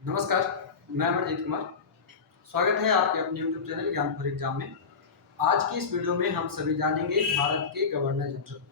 नमस्कार, मैं अमरजीत कुमार। स्वागत है आपके अपने YouTube चैनल ज्ञान फॉर एग्जाम में। आज की इस वीडियो में हम सभी जानेंगे भारत के गवर्नर जनरल,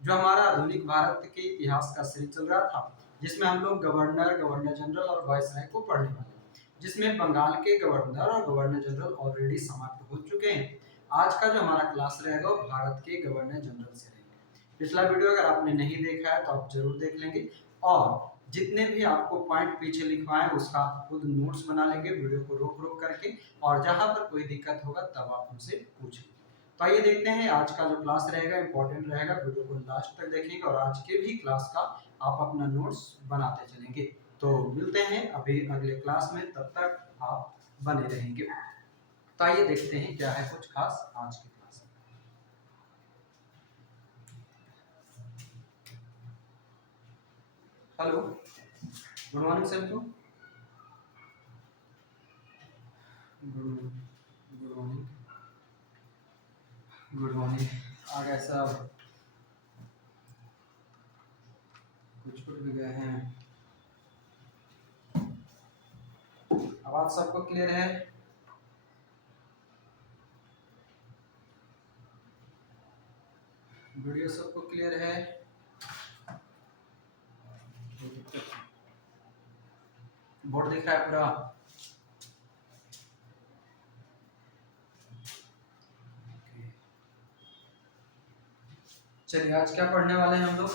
जो हमारा आधुनिक भारत के इतिहास का सीरीज चल रहा था, जिसमें हम लोग गवर्नर, गवर्नर जनरल और वायसराय को पढ़ने वाले हैं, जिसमें बंगाल के गवर्नर और गवर्नर जनरल ऑलरेडी समाप्त हो चुके हैं। आज का जो हमारा क्लास रहेगा वो भारत के गवर्नर जनरल से रहेगा। पिछला वीडियो अगर आपने नहीं देखा है तो आप जरूर देख लेंगे, और जितने भी आपको पॉइंट पीछे लिखवाए उसका आप खुद नोट्स बना लेंगे वीडियो को रोक रोक करके, और जहां पर कोई दिक्कत होगा तब आप हमसे पूछेंगे। तो आइए देखते हैं आज का जो क्लास रहेगा, इंपॉर्टेंट रहेगा, वीडियो को लास्ट तक देखेंगे और आज के भी क्लास का आप अपना नोट्स बनाते चलेंगे। तो मिलते हैं अभी अगले क्लास में, तब तक आप बने रहेंगे। तो आइए देखते हैं क्या है कुछ खास आज की क्लास में। Hello, good morning sir. Good good morning. Good morning. आ गए सब, कुछ छूट भी गए हैं। आवाज सबको क्लियर है? वीडियो सबको क्लियर है? बोर्ड दिख रहा है पूरा? चलिए आज क्या पढ़ने वाले हैं हम लोग?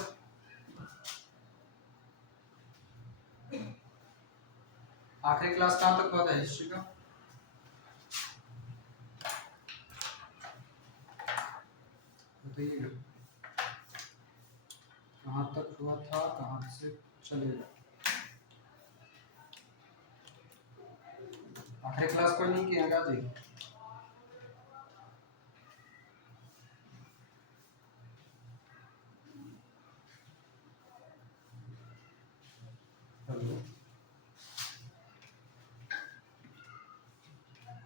आखिरी क्लास कहाँ तक हुआ था हिस्ट्री का? बताइएगा कहाँ तक हुआ था, कहाँ से चलेगा। आखिरी क्लास कोई नहीं किया क्या जी? हेलो,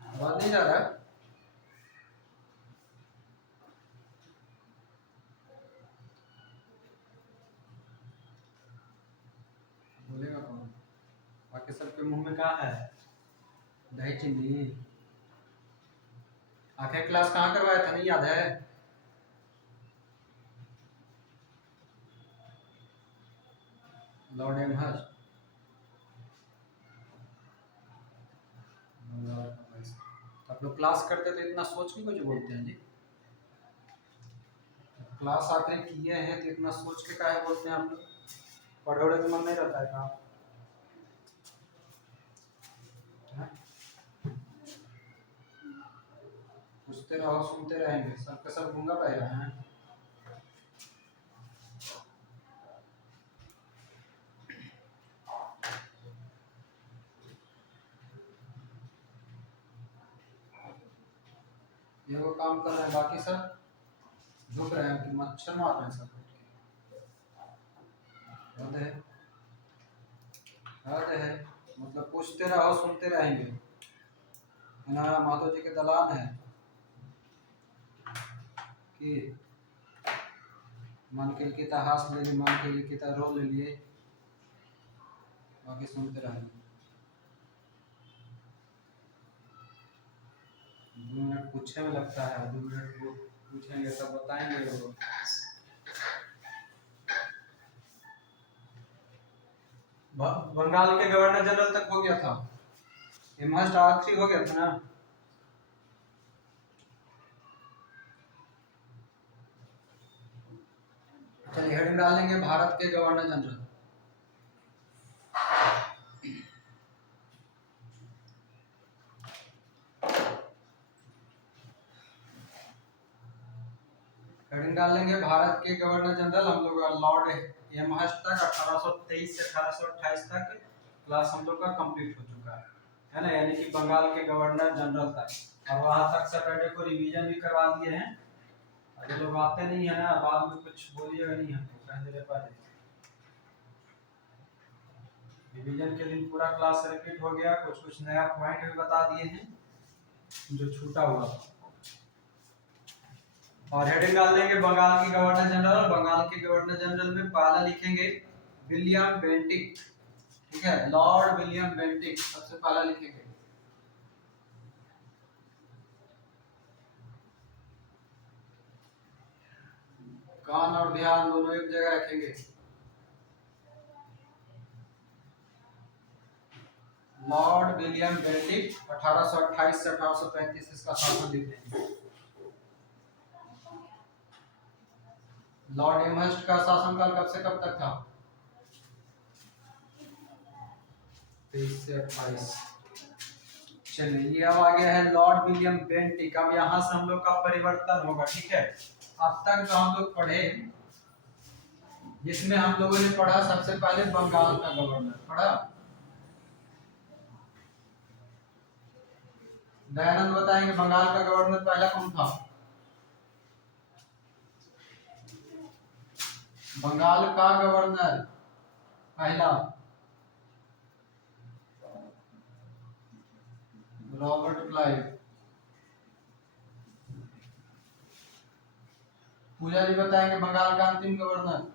आवाज नहीं जा रहा है? बोलेगा कौन? बाकी सबके मुंह में क्या है? दही चीनी। आखिरी क्लास कहाँ करवाया था, नहीं याद है? Lord Amherst. आप लोग क्लास करते तो इतना सोच के कुछ बोलते हैं जी? क्लास आखिर किए हैं तो इतना सोच के काहे बोलते हैं आप लोग? पढ़े वढ़े का मन नहीं रहता है कहाँ? पूछते रहो सुनते रहेंगे, सबके सब गूंगा रह रहे हैं। ये वो काम कर रहे हैं, बाकी सब झुक रहे हैं कि मच्छर मार रहे हैं सब हद है, हद है। मतलब पूछते रहो सुनते रहेंगे। है ना, माधव जी के दलान है कि मन के लिखिता हास ले लिए, मन के लिखिता रो ले लिए, बाकी सुनते रहेंगे। 2 मिनट पूछने में लगता है, 2 मिनट वो पूछेंगे तब बताएंगे वो। बंगाल के गवर्नर जनरल तक हो गया था, एमहर्स्ट आखिरी हो गया था ना? चलिए हेडिंग डाल लेंगे भारत के गवर्नर जनरल। हेडिंग डाल लेंगे भारत के गवर्नर जनरल। हम लोग लॉर्ड एमहर्स्ट तक 1823 से 1828 तक क्लास हम लोग का कंप्लीट हो चुका है ना, यानी कि बंगाल के गवर्नर जनरल तक। और वहां तक सैटरडे को रिवीजन भी करवा दिए हैं। अगर लोग आते नहीं है ना, बाद में कुछ बोलिएगा नहीं, हमको कह दे पहले। रिवीजन के दिन पूरा क्लास रिपीट हो गया, कुछ कुछ नया पॉइंट भी बता दिए हैं जो छूटा हुआ था। और हेडिंग डाल देंगे बंगाल की गवर्नर जनरल। बंगाल के गवर्नर जनरल में पहला लिखेंगे विलियम बेंटिक, ठीक है, लॉर्ड विलियम बेंटिक सबसे पहला लिखेंगे। कान और ध्यान दोनों एक जगह रखेंगे। लॉर्ड विलियम बेंटिक 1828 से 1835 इसका शासन लिख देंगे। लॉर्ड एमहर्स्ट का शासनकाल कब से कब तक था? 23 से 28। चलिए ये अब आ गया है लॉर्ड विलियम बेंटिक। अब यहाँ से हम लोग का परिवर्तन होगा, ठीक है। अब तक जो हम लोग पढ़े, जिसमें हम लोगों ने पढ़ा सबसे पहले बंगाल का गवर्नर पढ़ा। दयानंद बताएंगे बंगाल का गवर्नर पहला कौन था? बंगाल का गवर्नर पहला रॉबर्ट क्लाइव। पूजा जी बताएंगे बंगाल का अंतिम गवर्नर।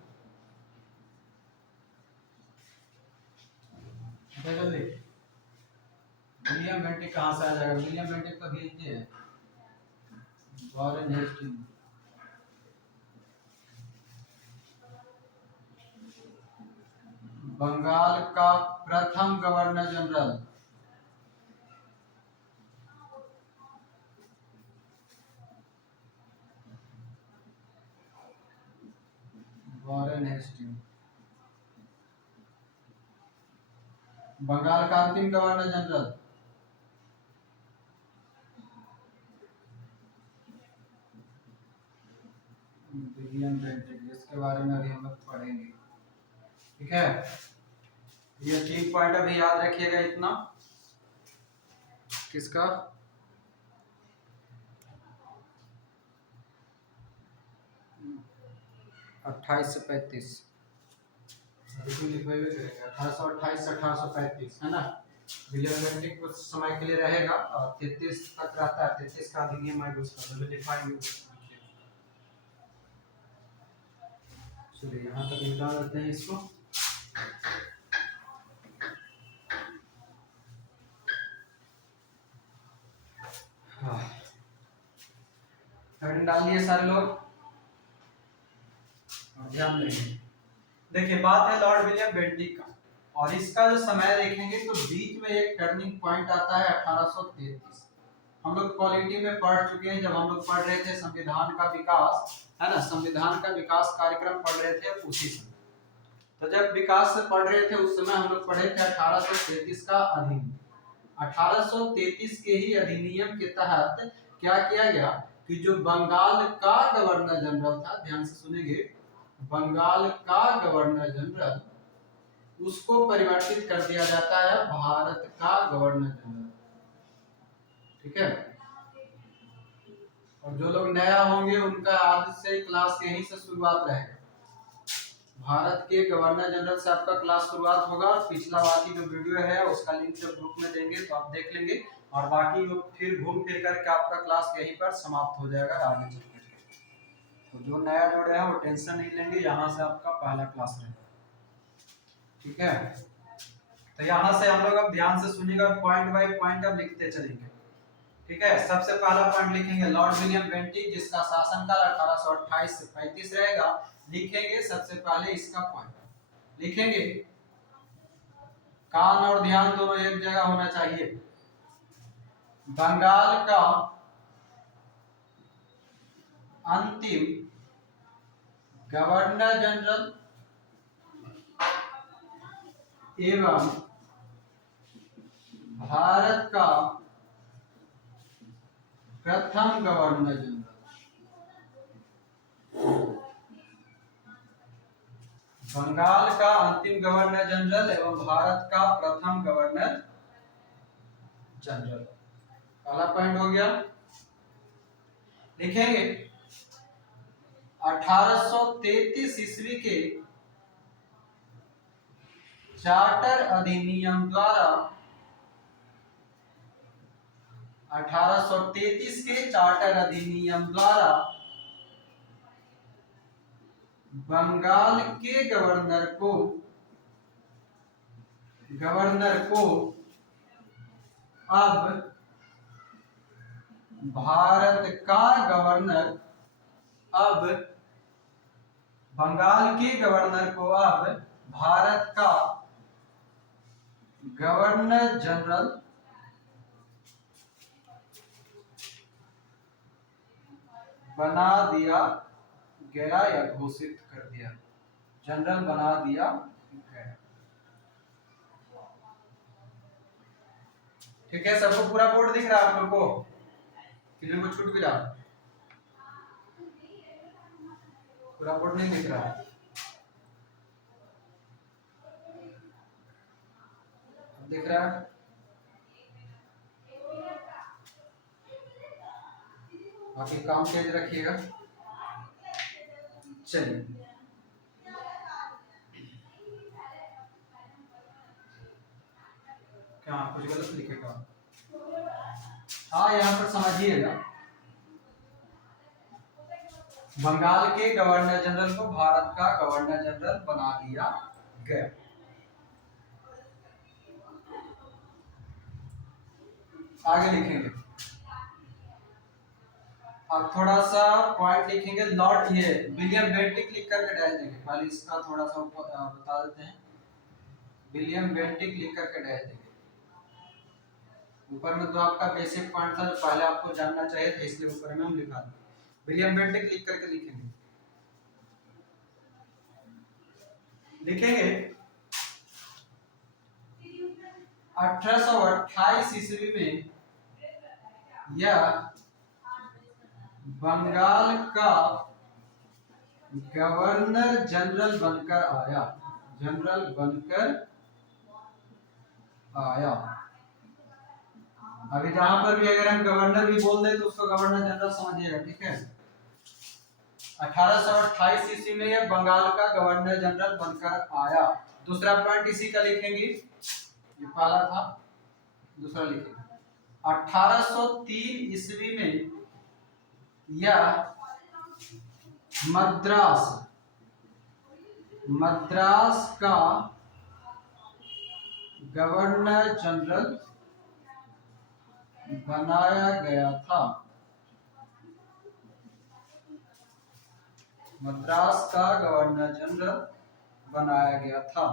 जल्दी, विलियम बेंटिक कहाँ से आ जाएगा? विलियम बेंटिक तो भेज दिए वॉरेन हेस्टिंग। बंगाल का प्रथम governor general Warren Hasting. Bengal का अंतिम गवर्नर जनरल विलियम बेंटिक। इसके बारे में अभी हम लोग पढ़ेंगे, ठीक है। ये 3 पॉइंट अभी याद रखिएगा। इतना किसका? 28 से 35 1828 से 1835 है ना। विलियम बेंटिक कुछ समय के लिए रहेगा और 33 तक रहता है। 33 का अधिनियम है उसका लिखाएंगे। चलिए यहाँ तक निकाल लेते हैं इसको। हाँ, हेडिंग डाल दिए सारे लोग, ध्यान देंगे। देखिए बात है लॉर्ड विलियम बेंटिक का, और इसका जो समय देखेंगे तो बीच में एक टर्निंग पॉइंट आता है 1833। हम लोग पॉलिटी में पढ़ चुके हैं, जब हम लोग पढ़ रहे थे संविधान का विकास, है ना, संविधान का विकास कार्यक्रम पढ़ रहे थे उसी समय। तो जब विकास से पढ़ रहे थे उस समय हम लोग पढ़े थे 1833 का अधिनियम। 1833 के ही अधिनियम के तहत क्या किया गया कि जो बंगाल का गवर्नर जनरल था, ध्यान से सुनेंगे, बंगाल का गवर्नर जनरल, उसको परिवर्तित कर दिया जाता है भारत का गवर्नर जनरल, ठीक है। और जो लोग नया होंगे उनका आज से क्लास यहीं से शुरुआत रहेगा। भारत के गवर्नर जनरल से आपका क्लास शुरुआत होगा। और पिछला बाकी जो वीडियो है उसका लिंक जो ग्रुप में देंगे तो आप देख लेंगे, और बाकी फिर घूम फिर करके आपका क्लास यहीं पर समाप्त हो जाएगा आगे चलकर। तो जो नया जुड़े हैं वो टेंशन नहीं लेंगे, यहाँ से आपका पहला क्लास रहेगा, ठीक है। तो यहाँ से हम लोग अब ध्यान से सुनिएगा, पॉइंट बाय पॉइंट अब लिखते चलेंगे, ठीक है। सबसे पहला पॉइंट लिखेंगे लॉर्ड विलियम बेंटिक, जिसका शासनकाल 1828 से 35 रहेगा। लिखेंगे सबसे पहले इसका पॉइंट लिखेंगे, कान और ध्यान दोनों एक जगह होना चाहिए। बंगाल का अंतिम गवर्नर जनरल एवं भारत का प्रथम गवर्नर जनरल। बंगाल का अंतिम गवर्नर जनरल एवं भारत का प्रथम गवर्नर जनरल, पहला पॉइंट हो गया। लिखेंगे 1833 ईस्वी के चार्टर अधिनियम द्वारा, 1833 के चार्टर अधिनियम द्वारा बंगाल के गवर्नर को गवर्नर को अब भारत का गवर्नर, अब बंगाल के गवर्नर को अब भारत का गवर्नर जनरल बना दिया गया या घोषित कर दिया, जनरल बना दिया गया। ठीक है, सबको पूरा बोर्ड दिख रहा है आप लोग को? किसी को छूट भी रहा? पूरा बोर्ड नहीं दिख रहा है? दिख रहा है? बाकी काम तेज रखिएगा। चलिए, क्या कुछ गलत लिखेगा? हाँ, यहाँ पर समझिएगा, बंगाल के गवर्नर जनरल को भारत का गवर्नर जनरल बना दिया गया। आगे लिखेंगे, अब थोड़ा सा पॉइंट लिखेंगे। लॉर्ड, ये विलियम बेंटिक लिख करके डैश देंगे, पहले इसका थोड़ा सा बता देते हैं। विलियम बेंटिक लिख करके डैश देंगे। ऊपर में तो आपका बेसिक पॉइंट था जो पहले आपको जानना चाहिए था, इसलिए ऊपर में हम लिखा दें। विलियम बेंटिक लिख करके लिखेंगे। लिखेंगे 1828 ईस्वी में यह बंगाल का गवर्नर जनरल बनकर आया, जनरल बनकर आया। अभी जहां पर भी अगर हम गवर्नर भी बोल दें तो उसको गवर्नर जनरल समझिएगा, ठीक है। 1828 ईस्वी में यह बंगाल का गवर्नर जनरल बनकर आया। दूसरा पॉइंट इसी का लिखेंगे, ये पहला था, दूसरा लिखेंगे 1803 ईस्वी में यह मद्रास का गवर्नर जनरल बनाया गया था। मद्रास का गवर्नर जनरल बनाया गया था।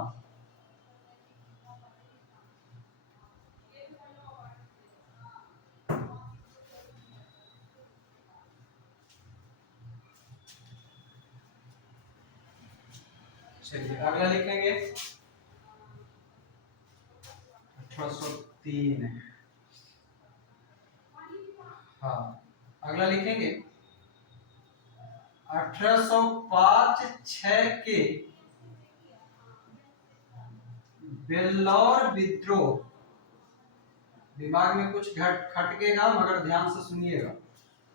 चलिए अगला लिखेंगे 1803। हाँ, अगला लिखेंगे 1805-06 के बेल्लौर विद्रोह। दिमाग में कुछ खटकेगा मगर ध्यान से सुनिएगा।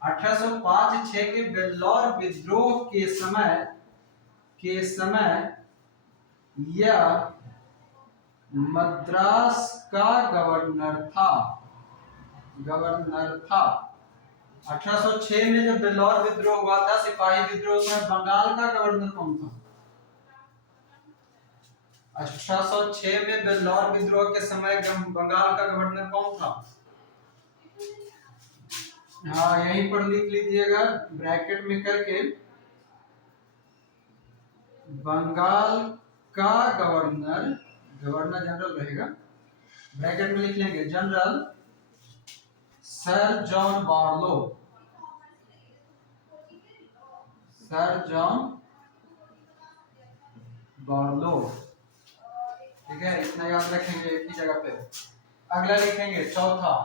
1805-06 के बेल्लौर विद्रोह के समय यह मद्रास का गवर्नर था। 1806 में जब बेल्लौर विद्रोह हुआ था, सिपाही विद्रोह, में बंगाल का गवर्नर कौन था? 1806 में बेल्लौर विद्रोह के समय बंगाल का गवर्नर कौन था? हाँ, यहीं पर लिख लीजिएगा ब्रैकेट में करके, बंगाल का गवर्नर जनरल रहेगा, ब्रैकेट में लिख लेंगे general sir John Barlow. Sir John Barlow, ठीक है, इतना याद रखेंगे एक ही जगह पे। अगला लिखेंगे चौथा,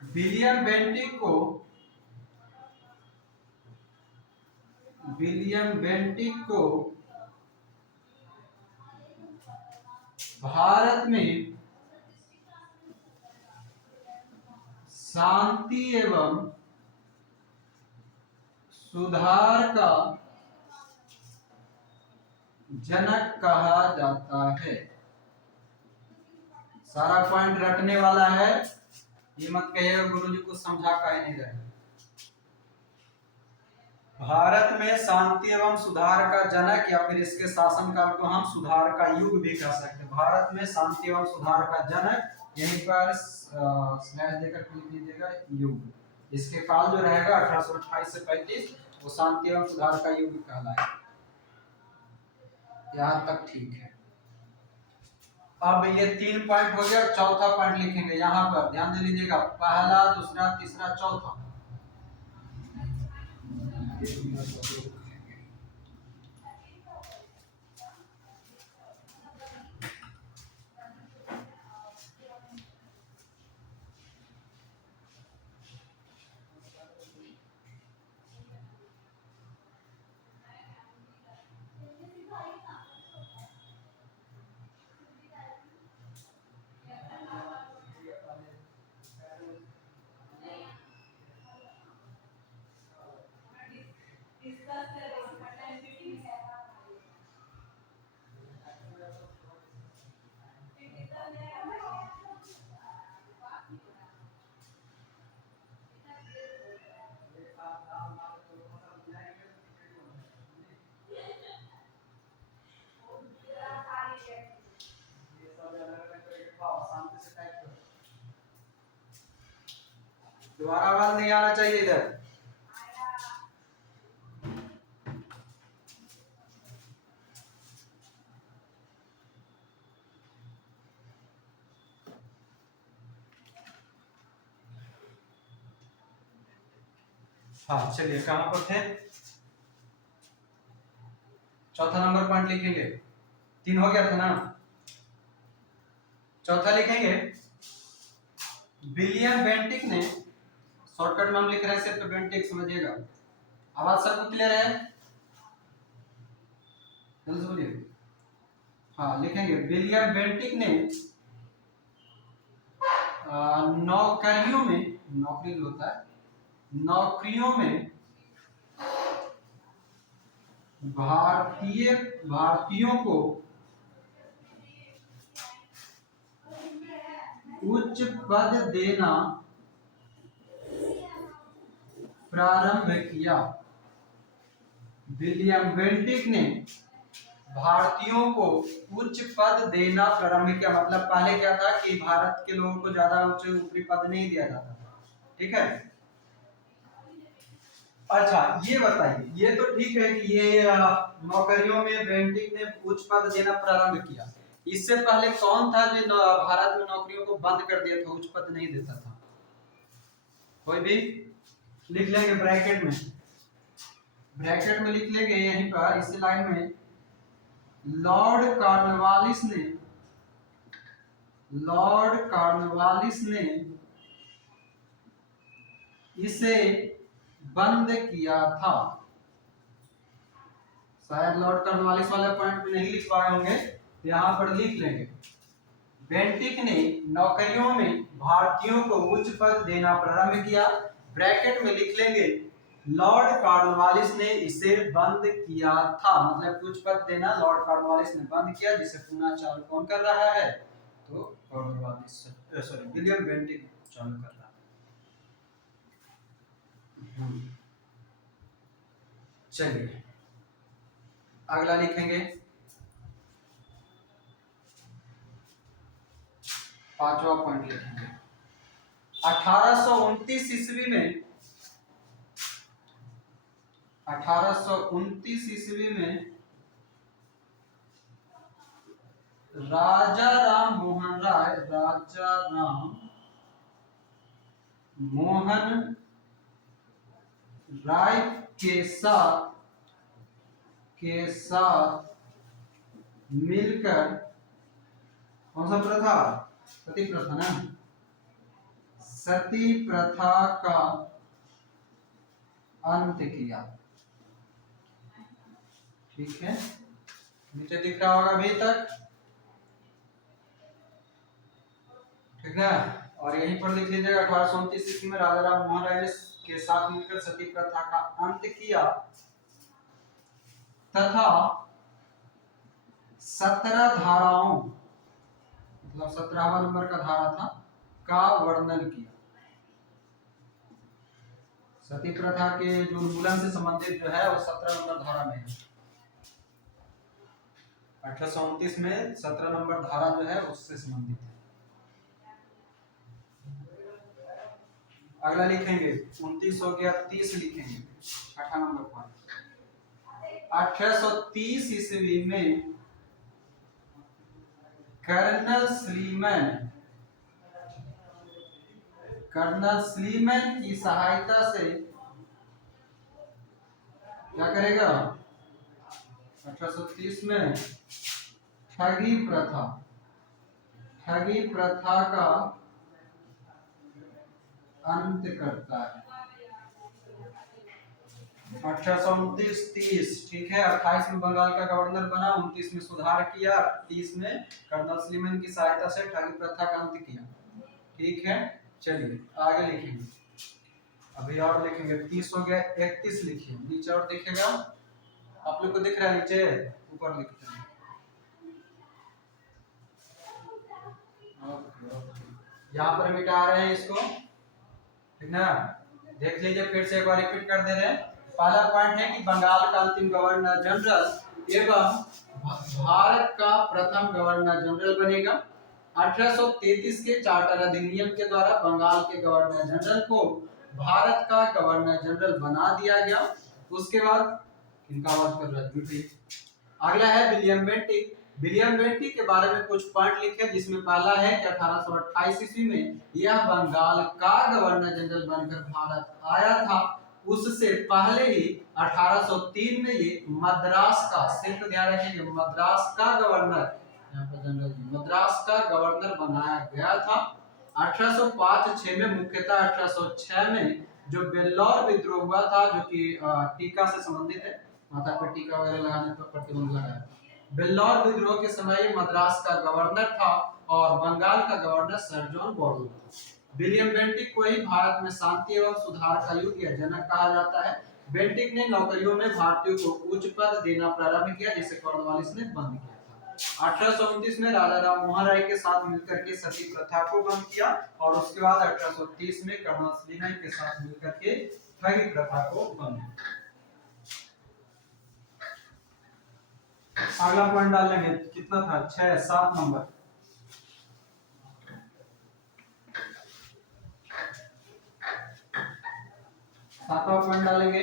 विलियम बेंटिक को भारत में शांति एवं सुधार का जनक कहा जाता है। सारा पॉइंट रटने वाला है, ये मत कहिएगा गुरुजी कुछ समझा का ही नहीं रहे। भारत में शांति एवं सुधार का जनक या फिर इसके शासनकाल को हम सुधार का युग भी कह सकते हैं। भारत में शांति एवं सुधार का जनक, यहीं पर स्लैश देकर लिख लीजिएगा युग। इसके काल जो रहेगा 1828 से 35, वो शांति एवं सुधार का युग कहलाएगा। यहाँ तक ठीक है। अब ये 3 पॉइंट हो गया, चौथा पॉइंट लिखेंगे यहाँ पर, ध्यान दे लीजिएगा, पहला, दूसरा, तीसरा, चौथा। दोबारा आवाज नहीं आना चाहिए इधर। हाँ चलिए, कहां पर थे? चौथा नंबर पॉइंट लिखेंगे। 3 हो गया था ना, चौथा लिखेंगे। विलियम बेंटिक ने, शॉर्टकट में हम लिख रहे हैं सिर्फ बेंटिक, समझिएगा। आवाज सबको क्लियर है? जल्दी से बोलिए। हाँ लिखेंगे, विलियम बेंटिक ने नौकरियों में, नौकरी जो होता है, नौकरियों में भारतीयों को उच्च पद देना प्रारंभ किया। विलियम बेंटिक ने भारतीयों को उच्च पद देना प्रारंभ किया। मतलब पहले क्या था कि भारत के लोगों को ज्यादा उच्च ऊपरी पद नहीं दिया जाता था, ठीक है। अच्छा ये बताइए, ये तो ठीक है कि ये नौकरियों में बेंटिक ने उच्च पद देना प्रारंभ किया। इससे पहले कौन था जो भारत में नौकरियों को बंद कर दिया था, उच्च पद नहीं देता था? कोई भी लिख लेंगे ब्रैकेट में, ब्रैकेट में लिख लेंगे यहीं पर इस लाइन में। लॉर्ड कॉर्नवालिस ने इसे बंद किया था। शायद लॉर्ड कॉर्नवालिस वाले पॉइंट में नहीं लिख पाए होंगे, तो यहाँ पर लिख लेंगे। बेंटिक ने नौकरियों में भारतीयों को उच्च पद देना प्रारंभ किया। ब्रैकेट में लिख लेंगे, लॉर्ड कॉर्नवालिस ने इसे बंद किया था। मतलब उच्च पद देना लॉर्ड कॉर्नवालिस ने बंद किया, जिसे पुनः चालू कौन कर रहा है? तो कॉर्नवालिस, सॉरी विलियम बेंटिक चालू कर रहा है। चलिए अगला लिखेंगे, 5वां पॉइंट लिखेंगे। 1829 ईस्वी में, 1829 ईस्वी में राजा राम मोहन राय के साथ मिलकर कौन सा प्रथा? सती प्रथा ना, सती प्रथा का अंत किया। ठीक है, नीचे दिख रहा होगा अभी तक, ठीक है। और यहीं पर लिख लीजिएगा 1829 ईस्वी में राजा राम मोहन राय के साथ मिलकर सती प्रथा का अंत किया तथा 17 धाराओं, मतलब 17वां नंबर का धारा था, का वर्णन किया। सती प्रथा के जो उन्मूलन से संबंधित जो है वो 17 नंबर धारा में है। 1829 में 17 नंबर धारा जो है उससे संबंधित है। अगला लिखेंगे 29 हो गया, 30 लिखेंगे, छठा नंबर पर 1830 ईस्वी में कर्नल स्लीमैन की सहायता से क्या करेगा? 1830 में ठगी प्रथा का अंत करता है। 1829-30 ठीक है। 28 में बंगाल का गवर्नर बना, 29 में सुधार किया, 30 में कर्नल स्लीमैन की सहायता से ठगी प्रथा का अंत किया। ठीक है, चलिए आगे लिखेंगे। अभी और लिखेंगे, 30 हो गया, 31 लिखिए, नीचे और दिखेगा आप लोग को, दिख रहा है नीचे, ऊपर लिखते हैं। यहाँ पर मिटा रहे हैं इसको, ठीक ना? देख लीजिए, फिर से एक बार रिपीट कर दे रहे हैं। पहला पॉइंट है कि बंगाल का अंतिम गवर्नर जनरल एवं भारत का प्रथम गवर्नर जनरल बनेगा। 1833 के चार्टर अधिनियम के द्वारा बंगाल के गवर्नर जनरल को भारत का गवर्नर जनरल बना दिया गया। उसके बाद इनका बात कर रहा है। अगला है विलियम बेंटिक। विलियम बेंटिक के बारे में कुछ पॉइंट लिखे, जिसमें पहला है कि 1828 ईस्वी में यह बंगाल का गवर्नर जनरल बनकर भारत आया था। उससे पहले ही 1803 में ये मद्रास का, सिर्फ ध्यान रखिए, मद्रास का गवर्नर, यहाँ पर जनरल, मद्रास का गवर्नर बनाया गया था। 1805-6 में, मुख्यतः 1806 में जो बेल्लौर विद्रोह हुआ था, जो कि टीका से संबंधित है, माथा पर टीका वगैरह लगाने पर प्रतिबंध लगाया। बेल्लौर विद्रोह के समय मद्रास का गवर्नर था और बंगाल का गवर्नर सर जॉन बॉर्डो था। विलियम बेंटिक को ही भारत में शांति एवं सुधार का युग या जनक कहा जाता है। बेंटिक ने नौकरियों में भारतीयों को उच्च पद देना प्रारंभ किया, जिसे कॉर्नवालिस ने बंद किया था। 1829 में राजा राम मोहन राय के साथ मिलकर के सती प्रथा को बंद किया, और उसके बाद 1830 में कर्नल स्लीमैन के साथ मिलकर के ठगी प्रथा को बंद किया। अगला पॉइंट डाल लेंगे, कितना था? 7 नंबर। सातवां पॉइंट डालेंगे,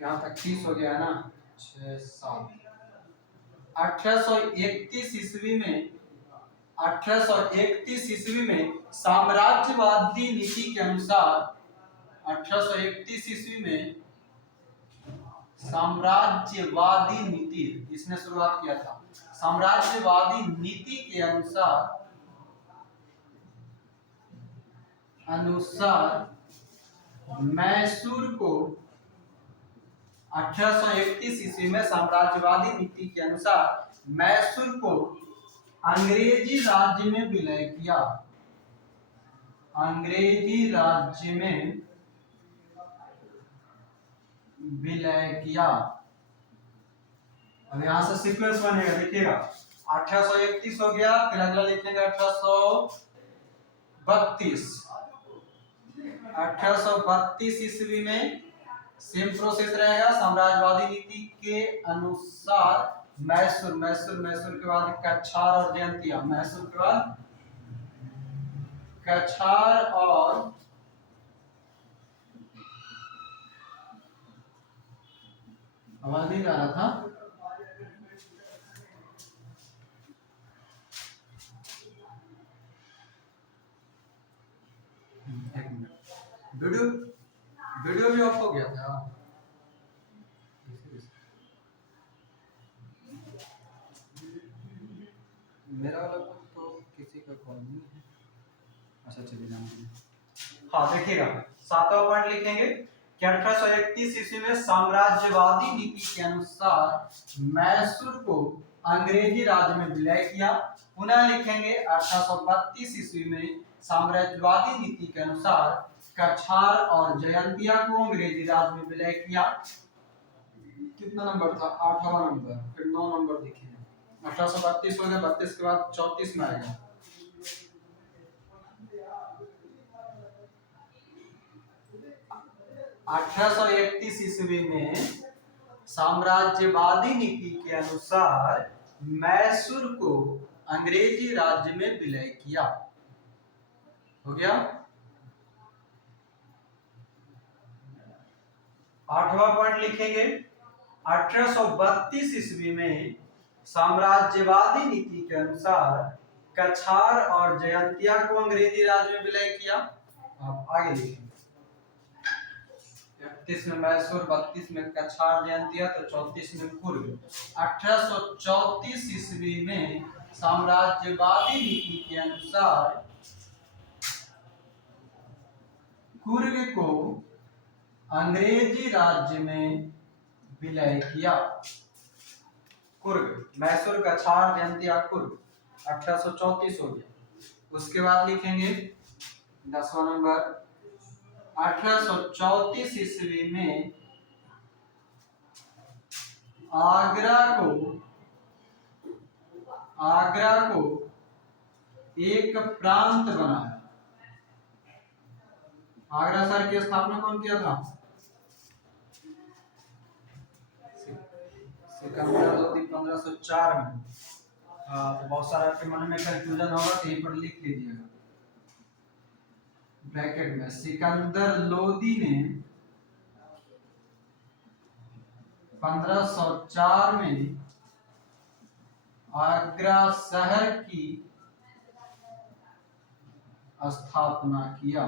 यहाँ तक 30 हो गया है ना, 6 7। 1831 ईस्वी में साम्राज्यवादी नीति के अनुसार, 1831 ईस्वी में साम्राज्यवादी नीति इसने शुरुआत किया था। साम्राज्यवादी नीति के अनुसार मैसूर को, 1831 ईस्वी में साम्राज्यवादी नीति के अनुसार मैसूर को अंग्रेजी राज्य में विलय किया। अंग्रेजी राज्य में विलय किया। अब यहां से सीक्वेंस बनेगा, देखिएगा। 1831 हो गया, फिर अगला लिखेंगे 1832 ईस्वी में सेम प्रोसेस रहेगा। साम्राज्यवादी नीति के अनुसार मैसूर के बाद कछार और जयंतिया, मैसूर के बाद कछार और आवाज नहीं आ रहा था, वीडियो भी ऑफ हो गया था। मेरा वाला तो किसी का कॉल नहीं है। अच्छा चलिए जाएंगे। हाँ देखिएगा, 7वां पॉइंट लिखेंगे कि 1831 ईस्वी में साम्राज्यवादी नीति के अनुसार मैसूर को अंग्रेजी राज्य में विलय किया। पुनः लिखेंगे 1832 ईस्वी में साम्राज्यवादी नीति के अनुसार कछार और जयंतिया को अंग्रेजी राज्य में विलय किया। कितना नंबर था? 8वां नंबर। फिर 9 नंबर देखिए, 1832 हो गया, 32 के बाद 34 में आएगा। 1831 ईस्वी में साम्राज्यवादी नीति के अनुसार मैसूर को अंग्रेजी राज्य में विलय किया। हो गया। 8वां पॉइंट लिखेंगे, 1832 ईस्वी में साम्राज्यवादी नीति के अनुसार कछार और जयंतिया को अंग्रेजी राज्य में विलय किया। अब आगे लिखेंगे, 31 में मैसूर, 32 में कछार जयंतिया, तो 34 में कुर्ग। 1834 ईस्वी में साम्राज्यवादी नीति के अनुसार कुर्ग को अंग्रेजी राज्य में विलय किया। कुर्ग, मैसूर, कछार, जयंतिया, कुर्ग, 1834 हो गया। उसके बाद लिखेंगे 10वां नंबर, 1834 ईस्वी में आगरा को एक प्रांत बनाया। आगरा शहर की स्थापना कौन किया था? सिकंदर लोदी 1504 में। तो बहुत सारा आपके मन में कंफ्यूजन होगा, तो यहीं पर लिख लीजिएगा ब्रैकेट में। सिकंदर लोदी ने 1504 में आगरा शहर की स्थापना किया।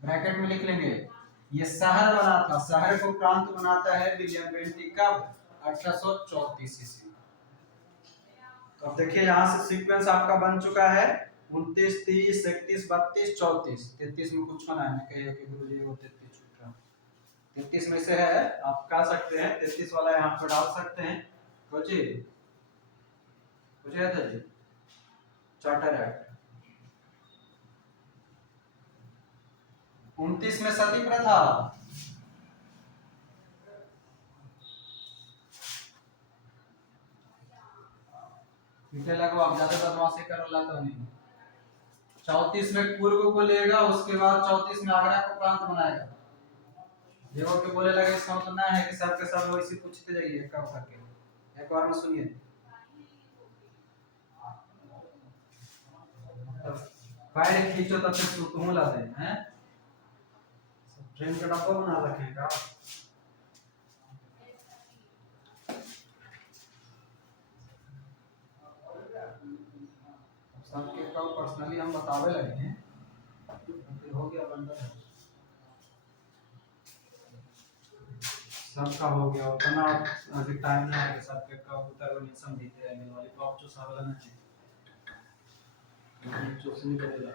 ब्रैकेट में लिख लेंगे, ये शहर बना था, शहर को प्रांत बनाता है विलियम बेंटिक का 1834 ईस्वी। तो अब देखिए यहाँ से सीक्वेंस आपका बन चुका है 29, 30, 31, 32, 34। 33 में कुछ होना है ना, कहिए कि गुरुजी वो 33 छूट रहा। 33 में से है, आप कह सकते हैं 33 वाला यहाँ पर डाल सकते हैं। सोचिए था जी, चार्टर एक्ट। 29 में सती प्रथा, पीछे लगो, आप ज्यादा बदमाशी कर रहा तो नहीं। 34 में कुर्ग को लेगा, उसके बाद 34 में आगरा को प्रांत बनाएगा। देखो कि बोले लगे, इसका मतलब ना है कि सब के सब वैसे पूछते जाइए कब करके। एक बार में सुनिए, पैर खींचो तब फिर तुम ला दे हैं। ट्रेन का डब्बा बना रखे हैं का? सबके कब पर्सनली हम बतावे लगे हैं, फिर हो गया बंदा, सबका हो गया उतना। अभी टाइम नहीं है कि सबके कब उतर नहीं समझते हैं। वाली टॉप जो सावला नहीं है, चूसनी करेगा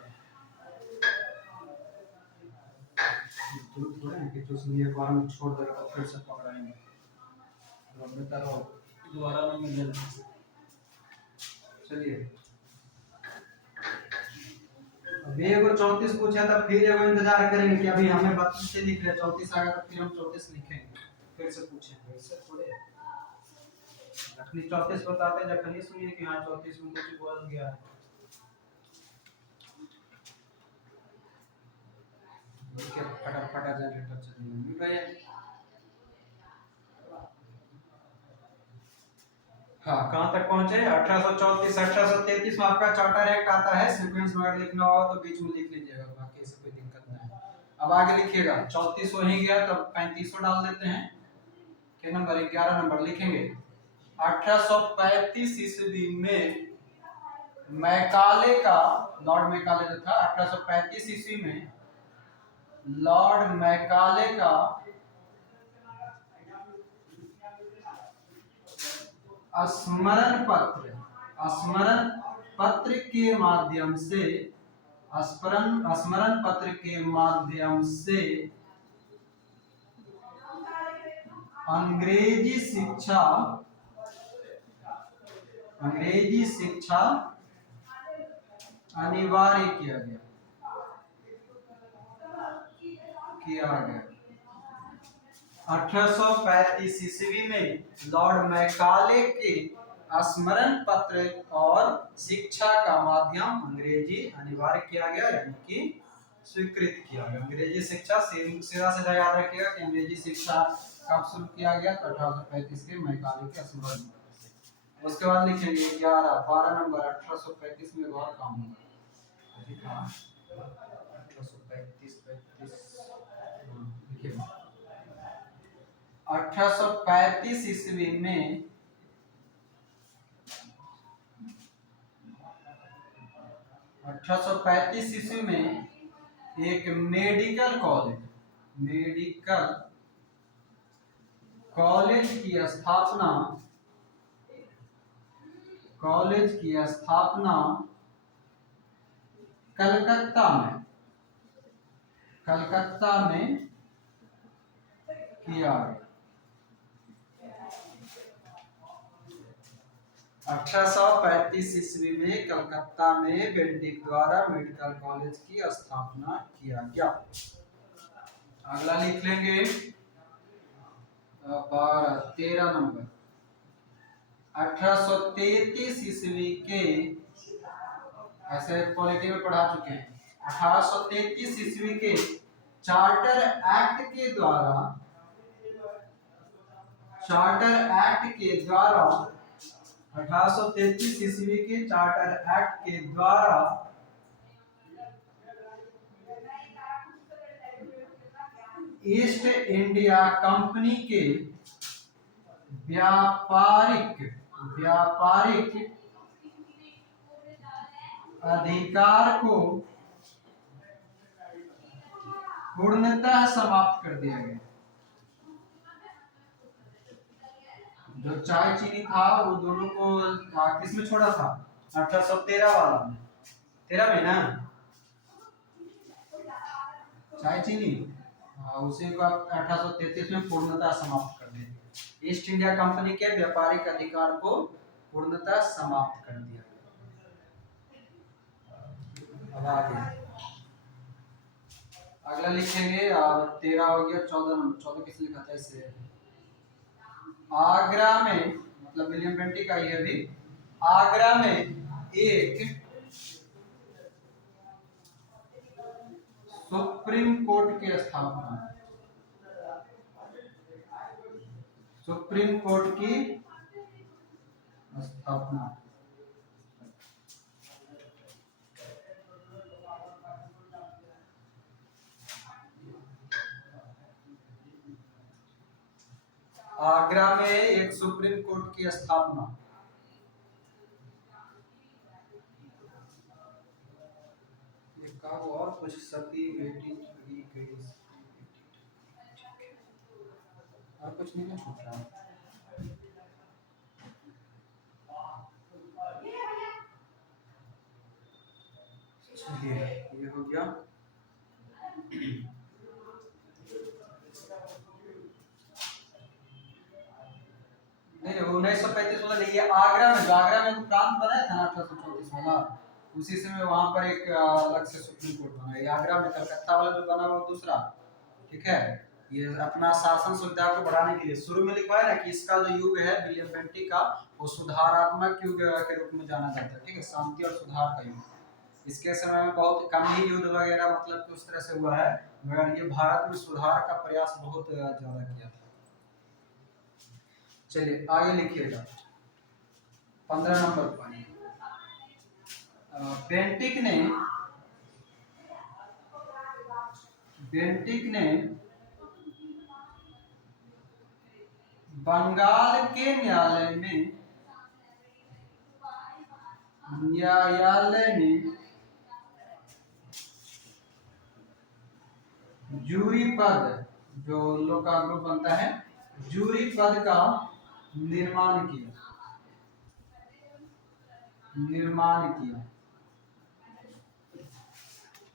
तो थोड़ा है कि चूसनी एक बार में छोड़ देगा फिर से पकड़ाएंगे, तो अपने तरह दोबारा ना मिले। चलिए, अब एगो 34 पूछा था, फिर एगो इंतजार करेंगे कि अभी हमें 32 से लिख रहे, 34 आएगा तो फिर हम 34 लिखेंगे, फिर से पूछेंगे। इससे थोड़े जखनी 34 बताते हैं, जखनी सुनिए कि हाँ 34 में कुछ बोल गया है। फटाफट जनरेटर चलिए। हाँ, कहाँ तक पहुंचे? 1834। 1833 में आपका चार्टर एक्ट आता है। सीक्वेंस में अगर लिखना हो तो बीच में लिख लीजिएगा, बाकी इससे कोई दिक्कत नहीं है। अब आगे लिखिएगा, 34 हो ही गया, तब 35 डाल देते हैं। क्या नंबर? 11 नंबर लिखेंगे। 1835 ईस्वी में मैकाले का, लॉर्ड मैकाले जो था, 1835 ईस्वी में लॉर्ड मैकाले का स्मरण पत्र के माध्यम से स्मरण पत्र के माध्यम से अंग्रेजी शिक्षा अनिवार्य किया गया। 1835 ईस्वी में लॉर्ड मैकाले के स्मरण पत्र और शिक्षा का माध्यम अंग्रेजी अनिवार्य किया गया, यानी कि स्वीकृत किया गया। अंग्रेजी शिक्षा सीधा सीधा याद रखिएगा कि अंग्रेजी शिक्षा कब शुरू किया गया, तो 1835 के मैकाले के संबंध में। उसके बाद लिखेंगे 11 12 नंबर 1835 में गौर कानून। 1835 ईस्वी में 1835 ईस्वी में एक मेडिकल कॉलेज की स्थापना कलकत्ता में किया गया। 1835 ईस्वी में कलकत्ता में बेंटिक द्वारा मेडिकल कॉलेज की स्थापना किया गया। अगला लिख लेंगे 13 नंबर 1833 ईस्वी के, ऐसे पॉलिटी में पढ़ा चुके हैं। 1833 ईस्वी के चार्टर एक्ट के द्वारा 1833 ईस्वी के चार्टर एक्ट के द्वारा ईस्ट इंडिया कंपनी के व्यापारिक अधिकार को पूर्णतः समाप्त कर दिया गया। जो चाय चीनी था वो दोनों को किस में छोड़ा था? 1813 वाला में, 13 में ना चाय चीनी, उसी को 1833 में पूर्णतः समाप्त कर दिया। ईस्ट इंडिया कंपनी के व्यापारिक अधिकार को पूर्णतः समाप्त कर दिया। अब आगे अगला लिखेंगे 13 हो गया। 14 नंबर 14 किस लिखा था इसे? आगरा में, मतलब विलियम बेंटिक का ये भी, आगरा में एक सुप्रीम कोर्ट की स्थापना, सुप्रीम कोर्ट की स्थापना। आगरा में एक सुप्रीम कोर्ट की स्थापना। और कुछ सती बेटी और कुछ नहीं ना छूट रहा। चलिए ये हो गया। नहीं 1935 वाला नहीं, ये आगरा में, जो आगरा में प्रांत बनाया था ना 1834 वाला, उसी समय वहां पर एक अलग से सुप्रीम कोर्ट बना। ये आगरा में, कलकत्ता वाला जो बना वो दूसरा, ठीक है। ये अपना शासन सुविधा को बढ़ाने के लिए शुरू में लिखवाया ना कि इसका जो युग है विलियम बेंटिक का, वो सुधारात्मक युग के रूप में जाना जाता है, ठीक है, शांति और सुधार का युग। इसके समय में बहुत कम ही युद्ध वगैरह मतलब उस तरह से हुआ है, मगर ये भारत में सुधार का प्रयास बहुत ज्यादा किया था। चलिए आगे लिखिएगा 15 नंबर पॉइंट। बेंटिक ने बंगाल के न्यायालय में जूरी पद, जो लोग का ग्रुप बनता है, जूरी पद का निर्माण किया।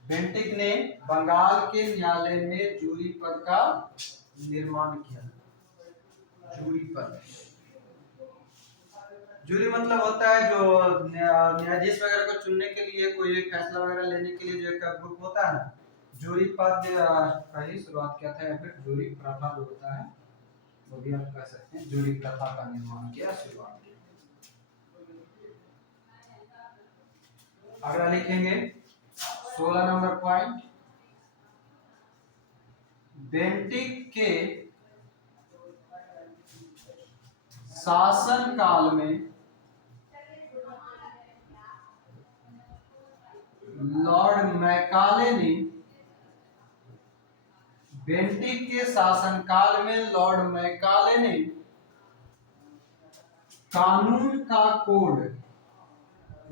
बेंटिक ने बंगाल के न्यायालय में जूरी पद का निर्माण किया। जूरी मतलब होता है जो न्यायाधीश वगैरह को चुनने के लिए, कोई एक फैसला वगैरह लेने के लिए जो एक ग्रुप होता है ना, जूरी पद का ही शुरुआत किया था, या फिर जूरी प्रथा जो होता है वो भी आप कह सकते हैं, जूरी प्रथा का निर्माण किया, शुरुआत किया। अगला लिखेंगे 16 नंबर पॉइंट। बेंटिक के शासन काल में लॉर्ड मैकाले ने बेंटिक के शासनकाल में लॉर्ड मैकाले ने कानून का कोड,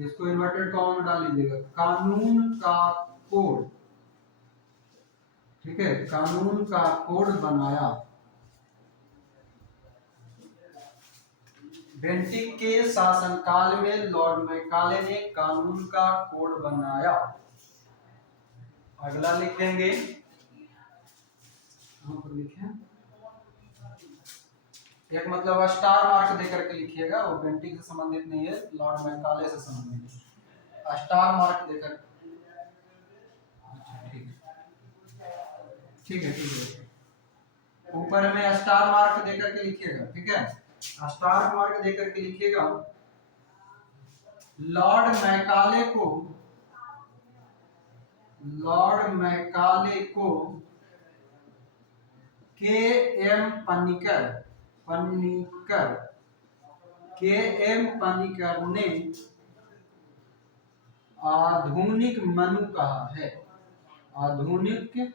इसको इन्वर्टेड कॉमा में डाल लीजिएगा, कानून का कोड, ठीक है, कानून का कोड बनाया। बेंटिक के शासनकाल में लॉर्ड मैकाले ने कानून का कोड बनाया। अगला लिखेंगे, एक मतलब स्टार मार्क देकर के लिखिएगा, वो बेंटिक से संबंधित नहीं है, लॉर्ड मैकाले से संबंधित है। स्टार मार्क देकर, ठीक है, ठीक है, ऊपर में स्टार मार्क देकर के लिखिएगा, ठीक है, स्टार मार्क देकर के लिखिएगा। लॉर्ड मैकाले को, लॉर्ड मैकाले को के एम पनिकर, पनिकर, के एम पनिकर ने आधुनिक मनु कहा है, आधुनिक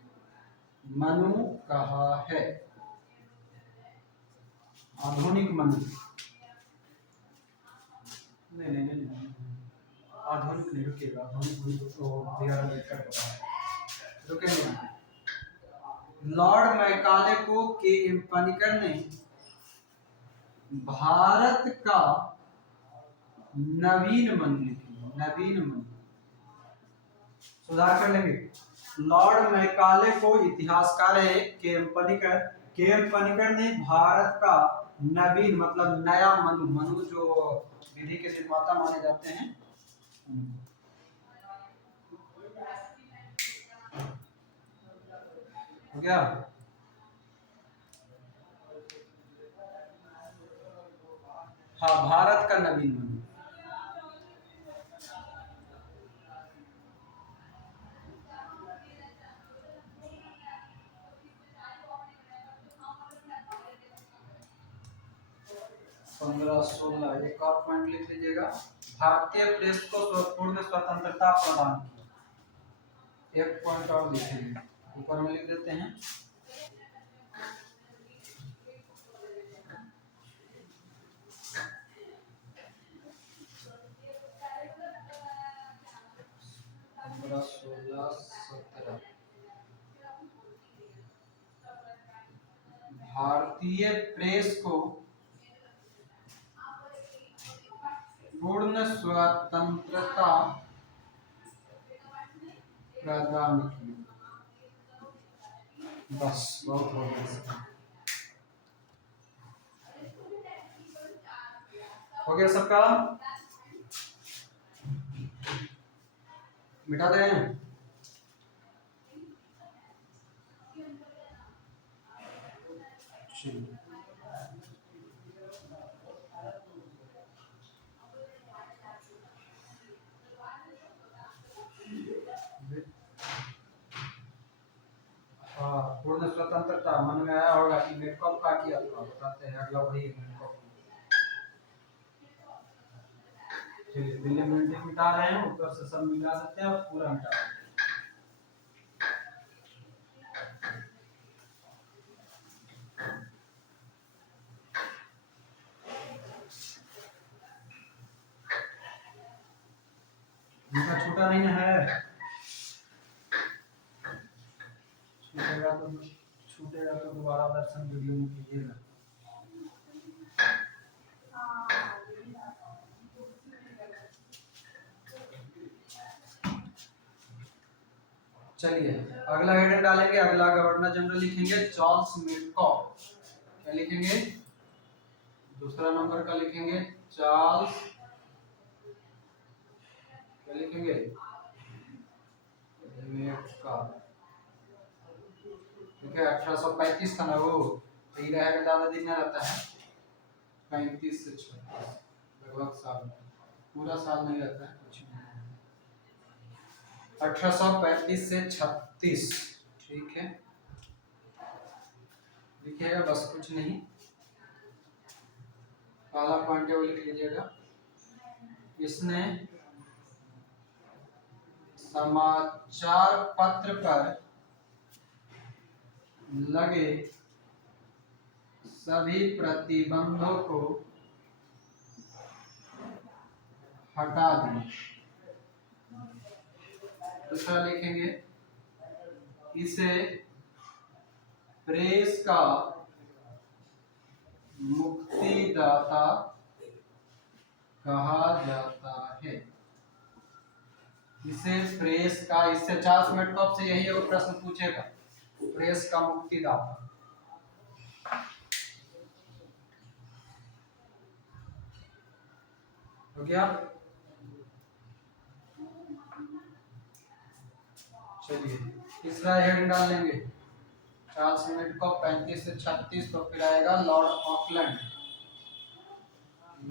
मनु कहा है, आधुनिक मनु, नहीं नहीं नहीं, नहीं। आधुनिक नहीं, रुकिएगा, आधुनिक तो रुकेंगे। लॉर्ड मैकाले को के एम पनिकर ने भारत का नवीन मनु लिखा, नवीन मनु, सुधार कर लेंगे। लॉर्ड मैकाले को, इतिहासकार है के एम पनिकर, के एम पनिकर ने भारत का नवीन मतलब नया मनु, मनु जो विधि के निर्माता माने जाते हैं, हो गया। हाँ, भारत का नवीन मनु। पंद्रह 16 एक और पॉइंट लिख लीजिएगा। भारतीय प्रेस को पूर्ण स्वतंत्रता प्रदान की, एक पॉइंट और लिखेंगे, ऊपर में लिख देते हैं। भारतीय प्रेस को पूर्ण स्वतंत्रता प्रदान की। बस, बहुत हो गया, हो गया सबका, मिटा दें। हाँ, पूर्ण स्वतंत्रता मन में आया होगा कि मैं कब का किया था, बताते हैं, अगला वही है। चलिए, बिलियन मिटा रहे हैं, ऊपर से सब मिटा सकते हैं और पूरा मिटा सकते हैं। इनका छोटा नहीं है, छूटेगा तो दोबारा दर्शन वीडियो में कीजिएगा। चलिए, अगला हेडर डालेंगे, अगला गवर्नर जनरल लिखेंगे चार्ल्स मेडकॉक। क्या लिखेंगे? दूसरा नंबर का लिखेंगे चार्ल्स, क्या लिखेंगे? मेडकॉक, ठीक है। 1835 था ना वो, तो ये रहेगा, ज्यादा दिन ना रहता है, 35 से 36 लगभग साल, पूरा साल नहीं रहता है, कुछ 1835 से 36, ठीक है। लिखिएगा, बस कुछ नहीं, पहला पॉइंट है वो लिख लीजिएगा। इसने समाचार पत्र पर लगे सभी प्रतिबंधों को हटा दिया। दूसरा लिखेंगे, इसे प्रेस का मुक्तिदाता कहा जाता है। इसे प्रेस का, इससे 40 मिनट कब से यही वो प्रश्न पूछेगा, प्रेस का मुक्तिदाता। हो गया? चलिए तीसरा हेड डाल लेंगे। 40 मिनट को 35 से 36, तो फिर आएगा लॉर्ड ऑकलैंड।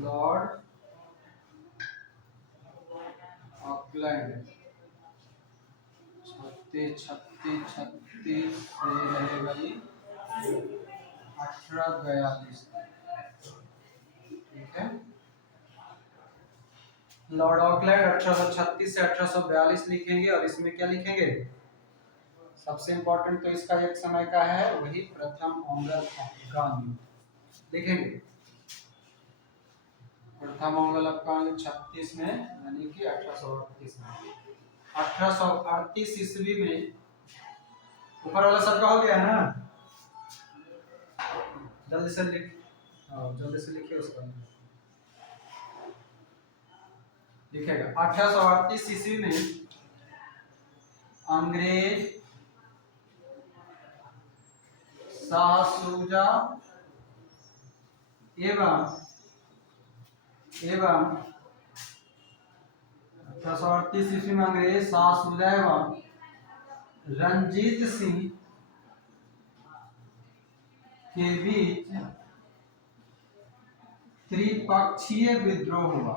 लॉर्ड ऑकलैंड 36 36 36 से रहेगा ये 1842। ठीक है, लॉर्ड ऑकलैंड 1836 से 1842 लिखेंगे। और इसमें क्या लिखेंगे, सबसे इंपॉर्टेंट तो इसका एक समय का है, वही प्रथम ओंगल अफगान युद्ध लिखेंगे। प्रथम ओंगल अफगान युद्ध 36 में, यानी कि 1838 में। 1838 ईस्वी में, ऊपर वाला सबका हो गया है ना, जल्दी से लिख, जल्दी से लिखिए उसका। लिखेगा 1838 ईस्वी में अंग्रेज शाहसूजा एवं 1838 ईस्वी में अंग्रेज शाहसूजा एवं रणजीत सिंह के बीच त्रिपक्षीय विद्रोह हुआ।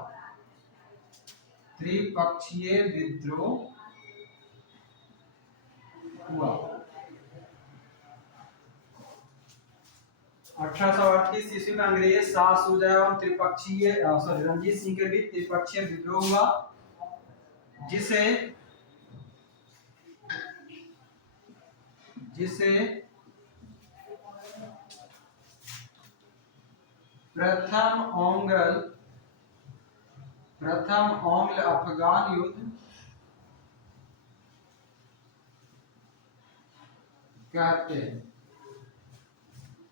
त्रिपक्षीय विद्रोह हुआ। 1838 ईस्वी में अंग्रेज शाहसूजा एवं रणजीत सिंह के बीच त्रिपक्षीय विद्रोह हुआ, जिसे प्रथम ओंग्ल अफगान युद्ध कहते हैं।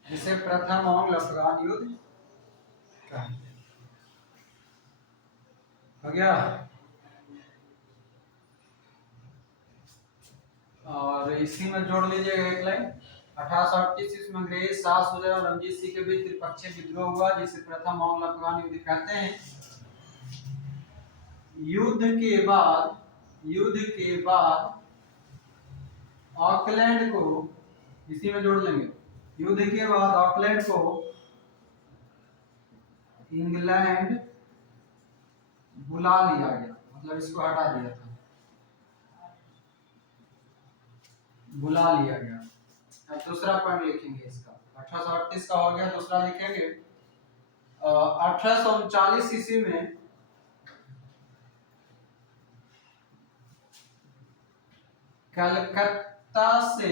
जिसे प्रथम ओंग्ल अफगान युद्ध कहते हैं। हो गया? और इसी में जोड़ लीजिएगा एक लाइन। 1838 ईस्वी में अंग्रेज शाहसूजा और रणजीत सिंह के बीच त्रिपक्षीय विद्रोह हुआ, जिसे प्रथम ओंग्ल अफगान युद्ध कहते हैं। युद्ध के बाद ऑकलैंड को, इसी में जोड़ लेंगे, युद्ध के बाद ऑकलैंड को इंग्लैंड बुला लिया गया, मतलब इसको हटा दिया था, बुला लिया गया। अब दूसरा पॉइंट लिखेंगे इसका। 1838 का हो गया, दूसरा लिखेंगे 1839 ईस्वी में कलकत्ता से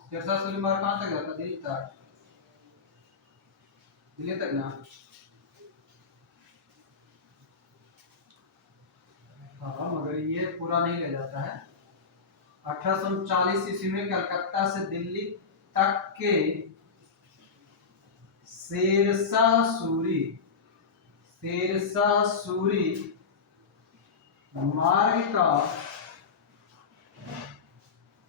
तिरसा सुलीमार कहां तक जाता, दिल्ली तक, दिल्ली तक ना, हाँ, मगर ये पूरा नहीं ले जाता है। 1839 ईस्वी में कलकत्ता से दिल्ली तक के शेरशाह सूरी मार्ग का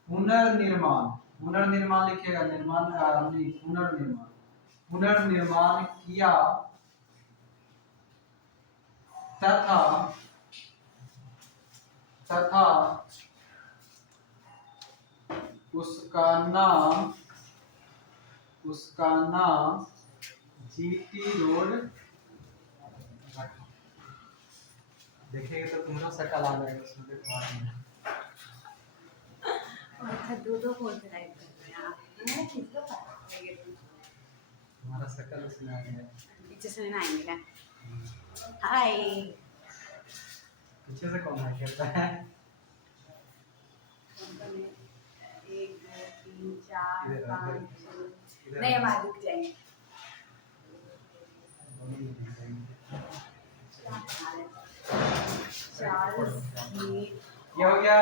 पुनर्निर्माण लिखेगा, निर्माण नहीं, पुनर्निर्माण किया तथा उसका नाम जीटी रोड रखा। देखेंगे तो तुम्हारा शकल आ जाएगा उसमें, देखो अच्छा, दो बोल के टाइप कर रहे हैं आप, मैं किसको पता। हमारा शकल उसमें आ गया। पीछे से ना आएंगे। हाय। पीछे से कौन है कहता है? 1 2 3 4 5 नहीं हम आगे जाएंगे। ये हो गया।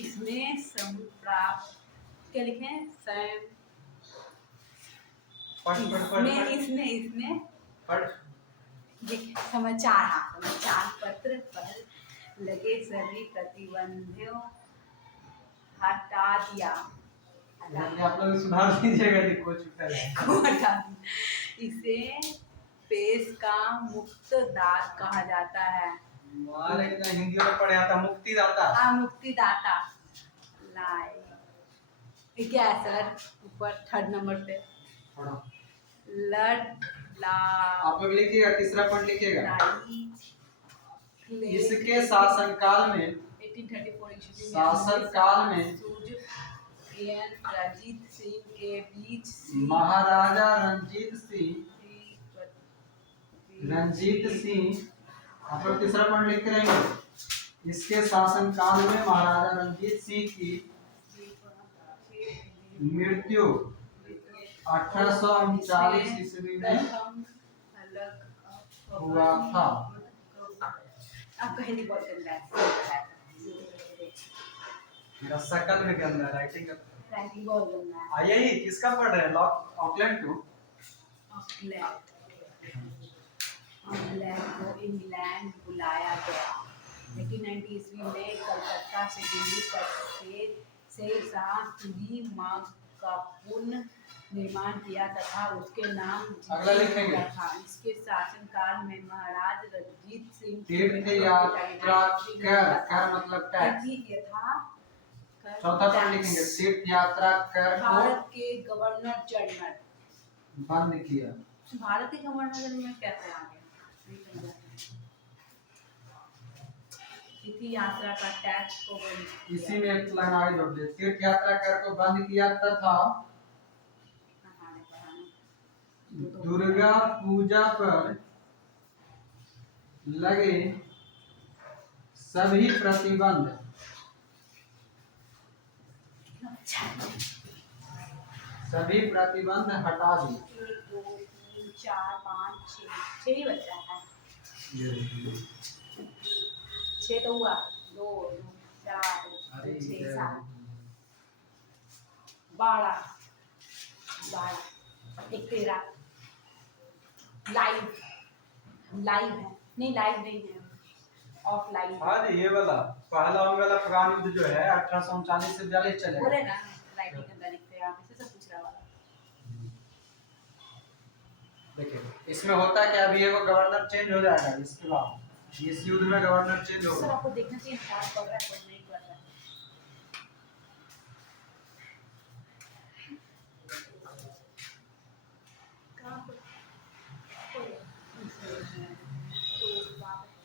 इसमें संप्राप्त क्या लिखे हैं? इसमें समाचार पत्र पर लगे सभी प्रतिबंधों हटा दिया। आप लोग सुधार दीजिएगा, लिखो चुका है। इसे पेश का मुक्त दाता कहा जाता है। हिंदी में पढ़े आता मुक्तिदाता। हाँ मुक्तिदाता। लाइक क्या है सर? ऊपर 3rd नंबर पे आप लोग लिखिएगा, तीसरा पॉइंट लिखिएगा। इसके शासनकाल में रंजीत सिंह के बीच महाराजा रणजीत सिंह आप लोग तीसरा पॉइंट लिखते रहेंगे। इसके शासनकाल में महाराजा रणजीत सिंह की मृत्यु 1839 ईस्वी में हुआ था। आपका हिंदी बहुत गंदा है। मेरा शकल में गंदा, राइटिंग बहुत गंदा है। आइए ही किसका पढ़ रहे हैं? ऑकलैंड को इंग्लैंड बुलाया गया। 1890 ईस्वी में कलकत्ता से दिल्ली तक से शाहपुरी मार्ग का पुनः निर्माण किया तथा उसके नाम अगला लिखेंगे। था। इसके शासनकाल में महाराज रणजीत सिंह तीर्थ यात्रा कर मतलब टैक्स। चौथा पॉइंट लिखेंगे, तीर्थ यात्रा कर को भारत के गवर्नर जनरल बंद किया। भारत के गवर्नर जनरल कैसे आ गया? तिथि यात्रा का टैक्स को बंद किया। इसी में एक लाइन आगे जोड़ दे, तीर्थ यात्रा कर को बंद किया तथा दुर्गा पूजा पर लगे सभी प्रतिबंध हटा दिए। 1 2 3 4 5 6 ही बचा है। 6 तो हुआ। 2 4 6 7 12 एक 13 लाइव है। नहीं लाइव नहीं है, ऑफलाइन। हाँ ये वाला पहला वाला पुराना युद्ध जो है 1839 से 42 चलेगा। बोले ना राइटिंग के अंदर लिखते हैं आप, इसे सब पूछ रहा वाला। देखिए इसमें होता है क्या, अभी ये गवर्नर चेंज हो जाएगा, इसके बाद इस युद्ध में गवर्नर चेंज होगा। सर आपको देखना चाहिए क्या पढ़ रहा है और नहीं पढ़ रहा है।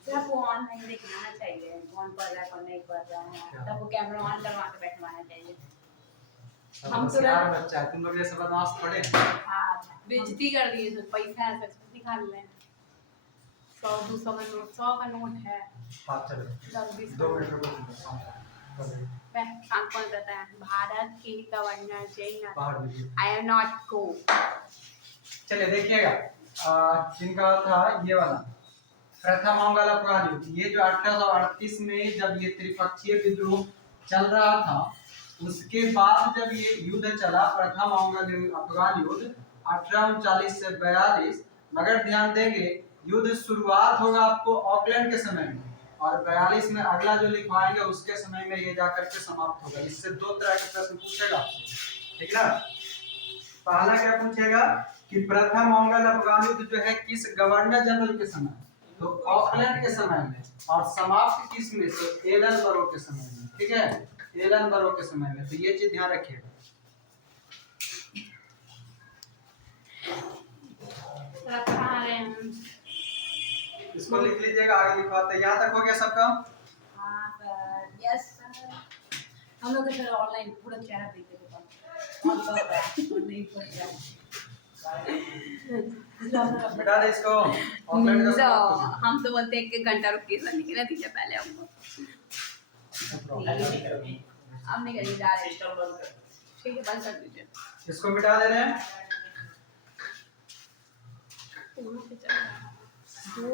आपको ऑनलाइन देखना चाहिए कौन पढ़ रहा है कौन नहीं पढ़ रहा है, तब वो कैमरा ऑन करवा के बैठवाना चाहिए। हम तो यार बच्चा तुम लोग जैसे बदमाश पढ़े। हां बेइज्जती कर दिए, तो पैसा है सच निकाल ले। 100 200 का नोट, 100 का नोट है। हां चलो 2 मिनट रुको। काम कौन करता है? भारत के governor general. I am not go. चलिए देखिएगा, जिनका था ये वाला प्रथम मंगला पुराण युद्ध, ये जो 1838 में जब ये त्रिपक्षीय विद्रोह चल रहा था, उसके बाद जब ये युद्ध चला प्रथम मंगल अफगान युद्ध 1839 से 42, मगर ध्यान देंगे युद्ध शुरुआत होगा आपको ऑकलैंड के समय में, और 42 में अगला जो लिखवाएंगे उसके समय में ये जाकर के समाप्त होगा। इससे 2 तरह के प्रश्न पूछेगा, ठीक ना। पहला क्या पूछेगा कि प्रथम मंगल अफगान युद्ध जो है किस गवर्नर जनरल के समय, तो ऑकलैंड के समय में, और समाप्त किस में, तो एलन बरो के समय में, ठीक है, एलन बरो के समय में। तो ये चीज ध्यान रखिएगा। इसको लिख लीजिएगा, आगे लिखवाते हैं। यहाँ तक हो गया सबका? हाँ सर, यस सर। हम लोग सर ऑनलाइन पूरा चेहरा देख लेते हैं, और नहीं पढ़ रहा है। मिटा दे इसको, ऑकलैंड का समाप्त कर हम तो बोलते हैं एक घंटा रुक के सर निकला दीजिए पहले हमको। अब नहीं करेंगे जा रहे सिस्टम बंद कर। ठीक है बंद कर दीजिए। इसको मिटा दे रहे हैं। जो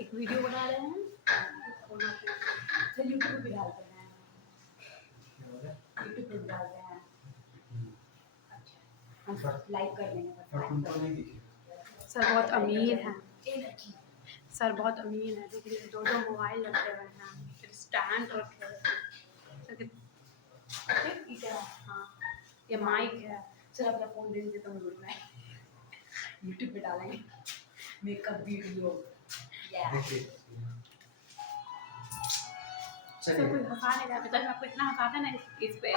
एक वीडियो बना रहे हैं फिर यूट्यूब पे डाल रहे हैं, यूट्यूब पे डाल रहे हैं। अच्छा हम लाइक कर देंगे। सर बहुत अमीर हैं, सर बहुत अमीर है। देखिए दो दो मोबाइल रखे हुए हैं, फिर स्टैंड रखे हुए हैं। ठीक है हाँ ये माइक है। सर अपना फ़ोन दे दीजिए तो हम जुड़ रहे हैं, यूट्यूब पे डालेंगे मेकअप वीडियो। सर कोई हंसा नहीं रहा, तक आपको इतना हंसाते ना इस पे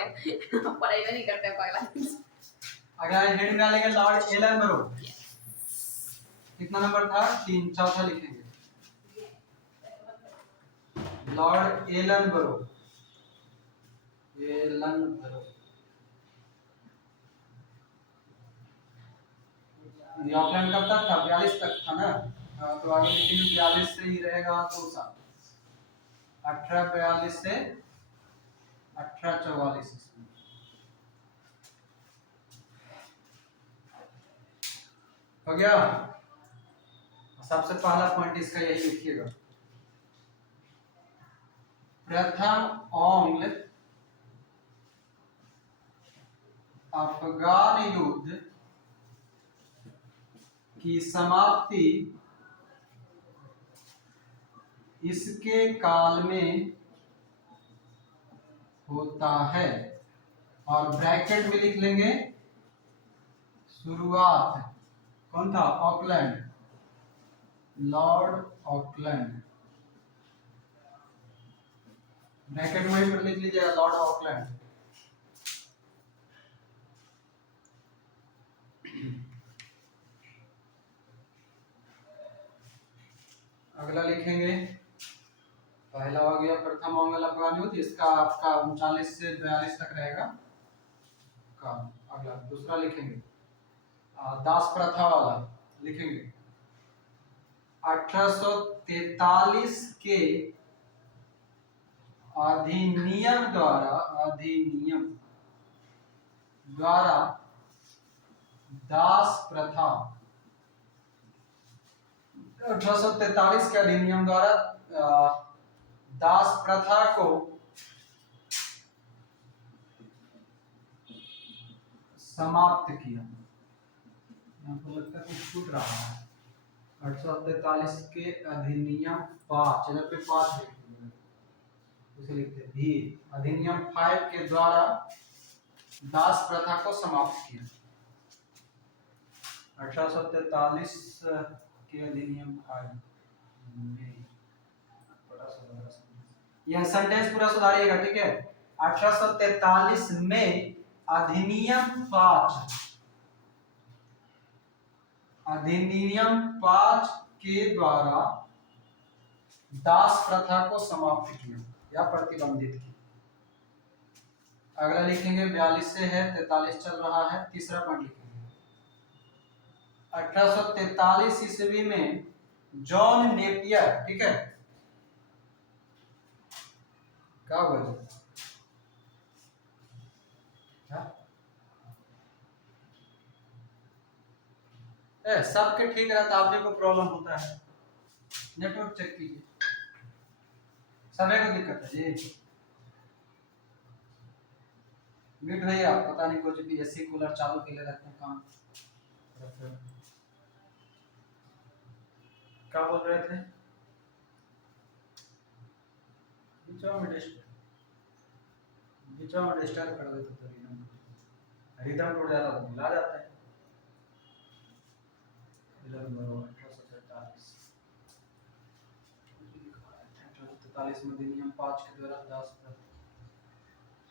पढ़ाई नहीं करते कोई। अगला हेडिंग डालेंगे लॉर्ड एलन बरो। कितना नंबर था? 3, चौथा लिखेंगे लॉर्ड एलन बरो। एलन बरो ये ऑकलैंड कब तक था? 42 तक था ना। तो आगे लिखेंगे 42 से ही रहेगा 2 साल। 1842 से 1844 इसमें। हो गया। सबसे पहला पॉइंट इसका यही लिखिएगा। प्रथम ओंग्ल अफगान युद्ध की समाप्ति इसके काल में होता है, और ब्रैकेट में लिख लेंगे शुरुआत। कौन था? Auckland, Lord Auckland. ब्रैकेट में ही लिख लीजिएगा लॉर्ड ऑकलैंड। अगला लिखेंगे, पहला हो गया प्रथम ओंगल अफगान युद्ध, इसका आपका 39 से 42 तक रहेगा काम। अगला दूसरा लिखेंगे दास प्रथा वाला लिखेंगे 1843 के अधिनियम द्वारा दास प्रथा। 1843 के अधिनियम द्वारा दास प्रथा को समाप्त किया। यहाँ पर लगता है कुछ छूट रहा है। 1843 के अधिनियम 5, इधर पे 5 लिखते हैं, उसे लिखते हैं भी। अधिनियम 5 के द्वारा दास प्रथा को समाप्त किया। 1843 के अधिनियम 5 यह सेंटेंस पूरा सुधारिएगा, ठीक है। 1843 में अधिनियम 5 के द्वारा दास प्रथा को समाप्त किया या प्रतिबंधित किया। अगला लिखेंगे 42 से है, 43 चल रहा है। तीसरा पॉइंट लिखेंगे 1843 ईस्वी में जॉन नेपियर, ठीक है, क्या बोले सबके ठीक रहता, आपने को प्रॉब्लम होता है। नेटवर्क चेक कीजिए, समय को दिक्कत है जी। म्यूट भैया, पता नहीं कुछ भी एसी कूलर चालू के लिए रखते हैं काम। क्या बोल रहे थे? बीच में डिस्टर्ब कर देते तो रिदम टूट जाता तो मिला जाता है। 1843 में अधिनियम 5 के द्वारा दास प्रथा।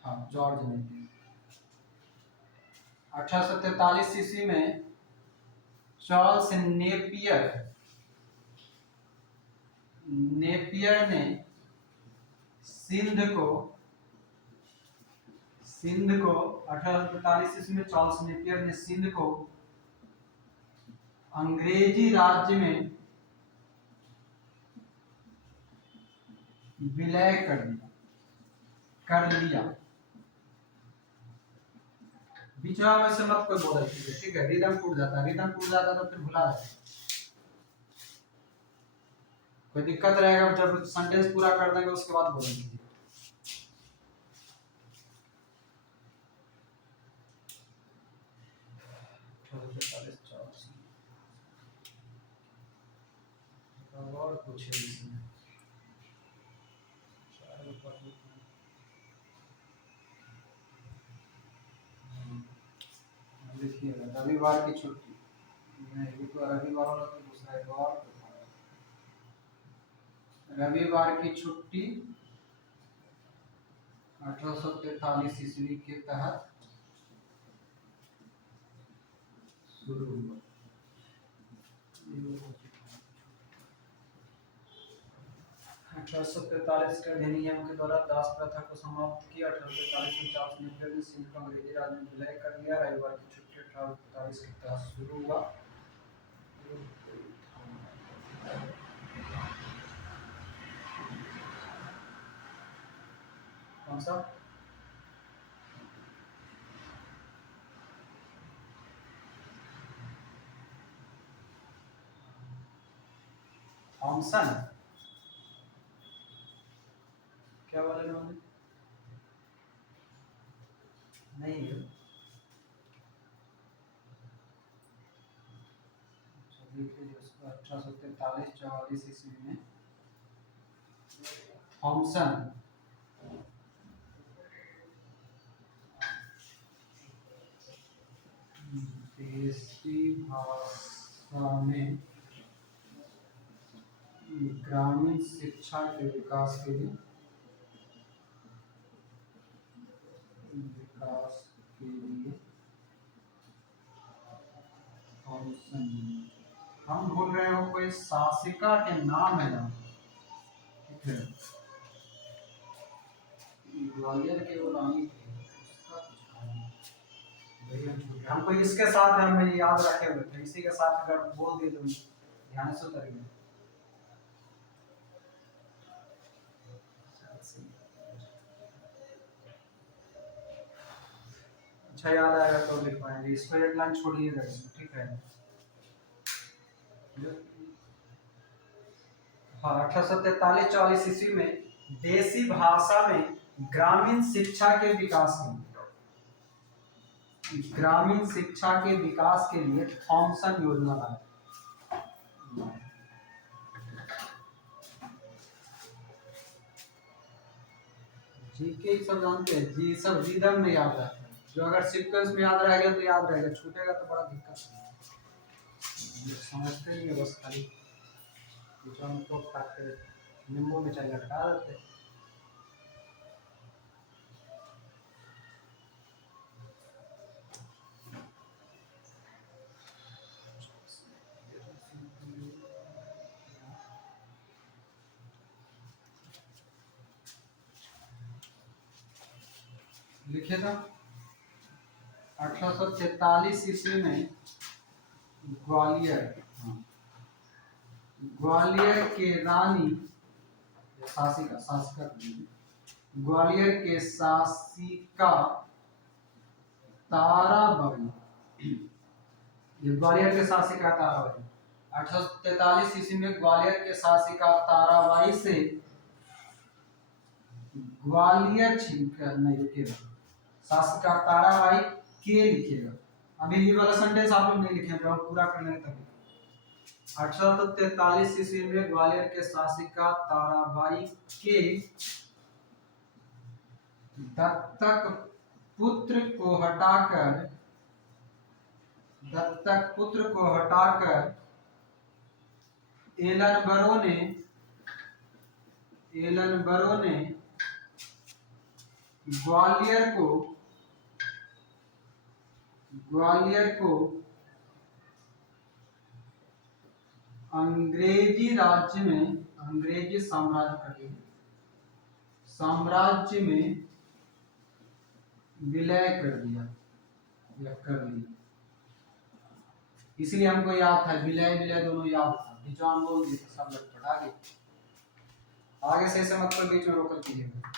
हाँ, जॉर्ज ने 1843 ईस्वी में चार्ल्स नेपियर ने सिंध को 1843 ईस्वी में चार्ल्स नेपियर ने सिंध को अंग्रेजी राज्य में विलय कर लिया। बीच में से मत कोई बोल, ठीक है, रिदम टूट जाता है, रिदम टूट जाता है तो फिर भुला जाता है। कोई दिक्कत रहेगा जब सेंटेंस पूरा कर देंगे उसके बाद बोलेंगे। और कुछ है इसमें देखिएगा, रविवार की छुट्टी नहीं, ये तो रविवार वाला तो दूसरा है। और रविवार की छुट्टी 1843 ईस्वी के तहत शुरू हुआ। 1843 के अधिनियम के द्वारा दास प्रथा को समाप्त किया। 1843 में चार्ल्स नेपियर ने सिंध को अंग्रेजी राज में विलय कर लिया। रविवार की छुट्टी 1843 के तहत शुरू हुआ। कौन सा? थॉमसन? क्या बोले उन्होंने? नहीं है। देखिए उसको 1843-44 ईस्वी में थॉमसन देसी भाषा में ग्रामीण शिक्षा के विकास के लिए थॉमसन, हम बोल रहे हो कोई शासिका के नाम है ना, ठीक है, ग्वालियर के वो रानी थे, उसका कुछ हमको इसके साथ हम याद रखे हुए थे, इसी के साथ अगर बोल दिए तो ध्यान से उतरेंगे। अच्छा याद आएगा तो लिख पाएंगे, इसको एक लाइन छोड़िएगा इसमें, ठीक है। हाँ, 1843-44 ईस्वी में देसी भाषा में ग्रामीण शिक्षा के विकास के लिए थॉमसन योजना लाया। जीके सब जानते हैं जी, सब रिदम में याद रहता है, जो अगर सीक्वेंस में याद रहेगा तो याद रहेगा, छूटेगा तो बड़ा दिक्कत है। समझते ही है, बस खाली तो नींबू में चाहिए हटा देते। लिखे था 1843 ईस्वी में ग्वालियर के रानी शासिका ग्वालियर के शासिका ताराबाई, ये ग्वालियर के शासिका ताराबाई 1843 ईस्वी में ग्वालियर के शासिका ताराबाई से ग्वालियर छीनकर, नहीं लिखेगा, शासिका ताराबाई के लिखेगा। अभी ये वाला सेंटेंस आप लोग नहीं लिखेंगे, और पूरा करने तक 1843 ईस्वी में ग्वालियर के शासिका ताराबाई के दत्तक पुत्र को हटाकर एलनबरो ने ग्वालियर को अंग्रेजी साम्राज्य में विलय कर दिया। इसलिए हमको याद था, विलय विलय दोनों याद था। बिजॉन बोल दिए तो सब लटपट आगे से ऐसे मतलब बीच में रोकर कीजिएगा,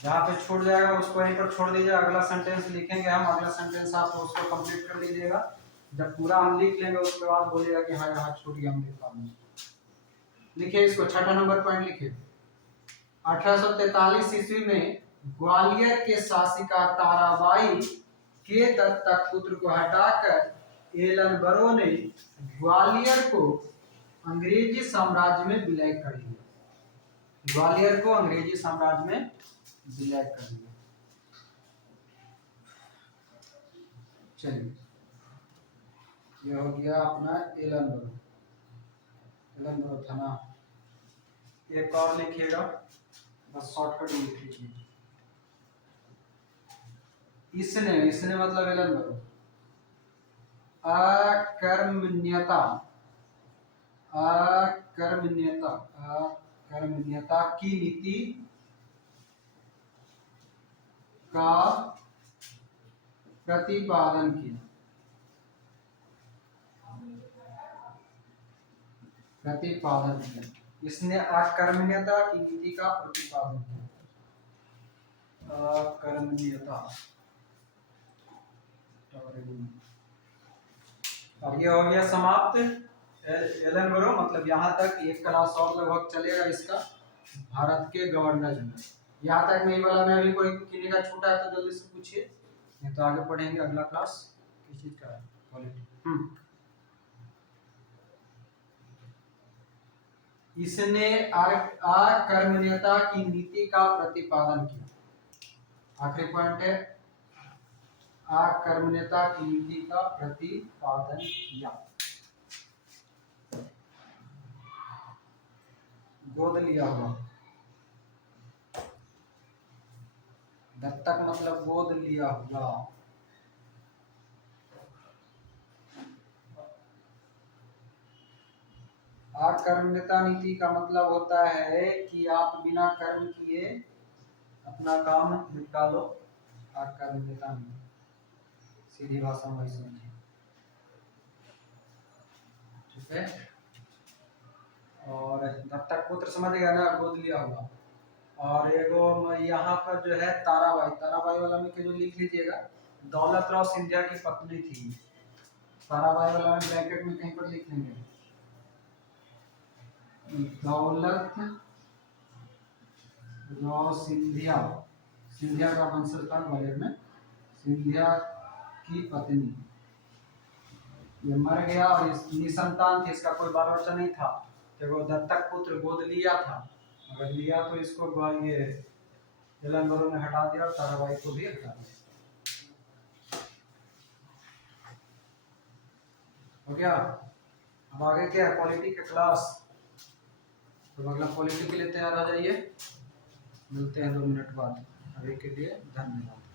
जहाँ पे छूट जाएगा उसको यहीं पर छोड़ दीजिए। अगला सेंटेंस लिखेंगे हम, अगला सेंटेंस आप उसको कंप्लीट कर दीजिएगा। जब पूरा हम लिख लेंगे उसके बाद बोलिएगा कि हाँ यहाँ छूट गया, हम लिख पाएंगे। लिखिए इसको, छठा नंबर पॉइंट लिखिए। 1843 ईस्वी में ग्वालियर के शासिका ताराबाई के दत्तक पुत्र को हटाकर एलनबरो ने ग्वालियर को अंग्रेजी साम्राज्य में विलय कर दिया। ग्वालियर को अंग्रेजी साम्राज्य में विलय कर दिया। चलिए, ये हो गया अपना एलनबरो। एलनबरो था ना। एक और लिखिएगा, बस शॉर्टकट में लिख लीजिए। इसने मतलब एलनबरो अकर्मण्यता की नीति का प्रतिपादन किया। इसने अकर्मण्यता की नीति का प्रतिपादन किया। अकर्मण्यता। अब ये हो गया समाप्त। एलनबरो मतलब यहाँ तक एक क्लास और लगभग चलेगा इसका, भारत के गवर्नर जनरल। यहाँ तक नहीं वाला में अभी कोई किसी का छूटा है तो जल्दी से पूछिए, नहीं तो आगे पढ़ेंगे। अगला क्लास किस चीज का है? पॉलिटी। इसने अकर्मण्यता की नीति का प्रतिपादन किया। आखिरी पॉइंट है, अकर्मण्यता की नीति का प्रतिपादन किया। गोद लिया हुआ, दत्तक मतलब गोद लिया हुआ। अकर्मण्यता नीति का मतलब होता है कि आप बिना कर्म किए अपना काम निपटा लो। अकर्मण्यता नीति सीधी भाषा में समझिए, ठीक है। और दत्तक पुत्र समझ गया ना, गोद लिया हुआ। और एगो यहाँ पर जो है ताराबाई वाला में के जो लिख लीजिएगा, दौलत राव सिंधिया की पत्नी थी। ताराबाई वाला में ब्रैकेट में कहीं पर लिख लेंगे, दौलत राव सिंधिया, सिंधिया का वंशज था ग्वालियर में। सिंधिया की पत्नी, ये मर गया और निसंतान थी, इसका कोई बाल बच्चा नहीं था। देखो दत्तक पुत्र गोद लिया था, अगर लिया तो इसको ये एलनबरो ने हटा दिया और ताराबाई को भी हटा दिया। हो गया। अब आगे क्या है? पॉलिटी का क्लास। तो अगला पॉलिटी के लिए तैयार हो जाइए। मिलते हैं 2 मिनट बाद। अभी के लिए धन्यवाद।